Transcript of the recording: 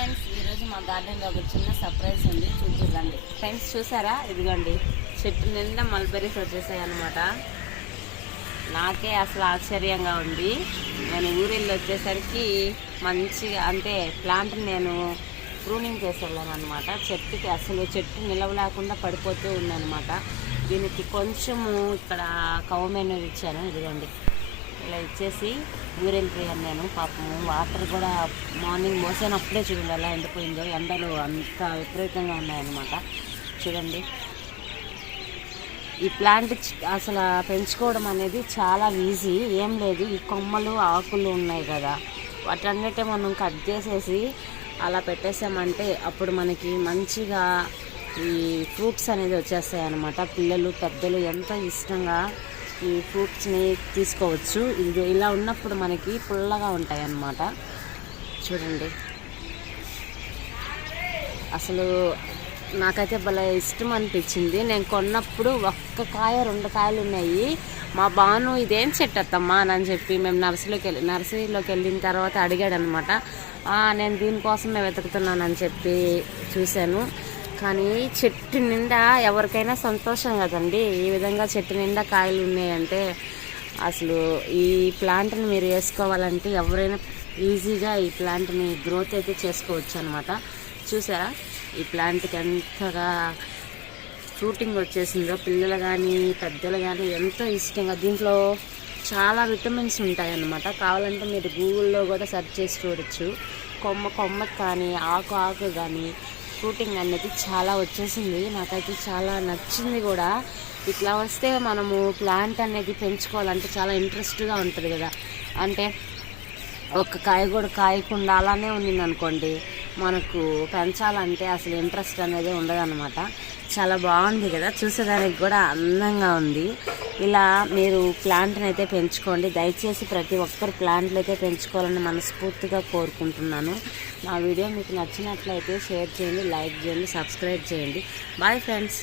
Friends, ఈరోజు మా గార్డెన్లో ఒక చిన్న సర్ప్రైజ్ ఉంది, చూద్దాండి. ఫ్రెండ్స్ చూసారా, ఇదిగోండి చెట్టు నిండా మల్బెరీస్ వచ్చేసాయి అన్నమాట. నాకే అసలు ఆశ్చర్యంగా ఉంది. నేను ఊరిల్లు వచ్చేసరికి మంచిగా అంటే ప్లాంట్ నేను ప్రూనింగ్ చేసి వెళ్ళాను అనమాట. చెట్టుకి అసలు చెట్టు నిలవలేకుండా పడిపోతూ ఉందన్నమాట. దీనికి కొంచెము ఇక్కడ కౌమెను ఇచ్చాను, ఇదిగోండి ఇలా ఇచ్చేసి ఊరెళ్ళిపోయాను నేను. పాపము వాటర్ కూడా మార్నింగ్ మోసాను, అప్పుడే చూడండి ఎలా ఎండిపోయిందో. ఎండలు అంత విపరీతంగా ఉన్నాయన్నమాట. చూడండి, ఈ ప్లాంట్ అసలు పెంచుకోవడం అనేది చాలా ఈజీ. ఏం లేదు, ఈ కొమ్మలు ఆకులు ఉన్నాయి కదా, వాటన్నిటి మనం కట్ చేసేసి అలా పెట్టేసామంటే అప్పుడు మనకి మంచిగా ఈ ఫ్రూట్స్ అనేది వచ్చేస్తాయి అన్నమాట. పిల్లలు పెద్దలు ఎంతో ఇష్టంగా ఈ ఫ్రూట్స్ని తీసుకోవచ్చు. ఇది ఇలా ఉన్నప్పుడు మనకి పుల్లగా ఉంటాయి అన్నమాట. చూడండి, అసలు నాకైతే భలే ఇష్టం అనిపించింది. నేను కొన్నప్పుడు ఒక్క కాయ 2 కాయలు ఉన్నాయి. మా బాను ఇదేం చెట్టు అత్తమ్మా అని చెప్పి మేము నర్సరీలోకి వెళ్ళిన తర్వాత అడిగాడు అనమాట. నేను దీనికోసమే వెతుకుతున్నానని చెప్పి చూశాను. కానీ చెట్టు నిండా ఎవరికైనా సంతోషం కదండి. ఈ విధంగా చెట్టు నిండా కాయలు ఉన్నాయంటే అసలు ఈ ప్లాంట్ని మీరు వేసుకోవాలంటే ఎవరైనా ఈజీగా ఈ ప్లాంట్ని గ్రోత్ అయితే చేసుకోవచ్చు అనమాట. చూసారా, ఈ ప్లాంట్కి ఎంతగా ఫ్రూటింగ్ వచ్చేసిందో. పిల్లలు కానీ పెద్దలు కానీ ఎంతో ఇష్టంగా, దీంట్లో చాలా విటమిన్స్ ఉంటాయన్నమాట. కావాలంటే మీరు గూగుల్లో కూడా సెర్చ్ చేసి చూడొచ్చు. కొమ్మకి కానీ ఆకు కానీ ఫ్రూటింగ్ అనేది చాలా వచ్చేసింది. నాకైతే చాలా నచ్చింది కూడా. ఇట్లా వస్తే మనము ప్లాంట్ అనేది పెంచుకోవాలంటే చాలా ఇంట్రెస్ట్గా ఉంటుంది కదా. అంటే ఒక్క కాయ కూడా కాయకుండా అలానే ఉండింది అనుకోండి, మనకు పెంచాలంటే అసలు ఇంట్రెస్ట్ అనేది ఉండదన్నమాట. చాలా బాగుంది కదా, చూసేదానికి కూడా అందంగా ఉంది. ఇలా మీరు ప్లాంట్ని అయితే పెంచుకోండి. దయచేసి ప్రతి ఒక్కరు ప్లాంట్లు అయితే పెంచుకోవాలని మనస్ఫూర్తిగా కోరుకుంటున్నాను. నా వీడియో మీకు నచ్చినట్లయితే షేర్ చేయండి, లైక్ చేయండి, సబ్స్క్రైబ్ చేయండి. Bye friends.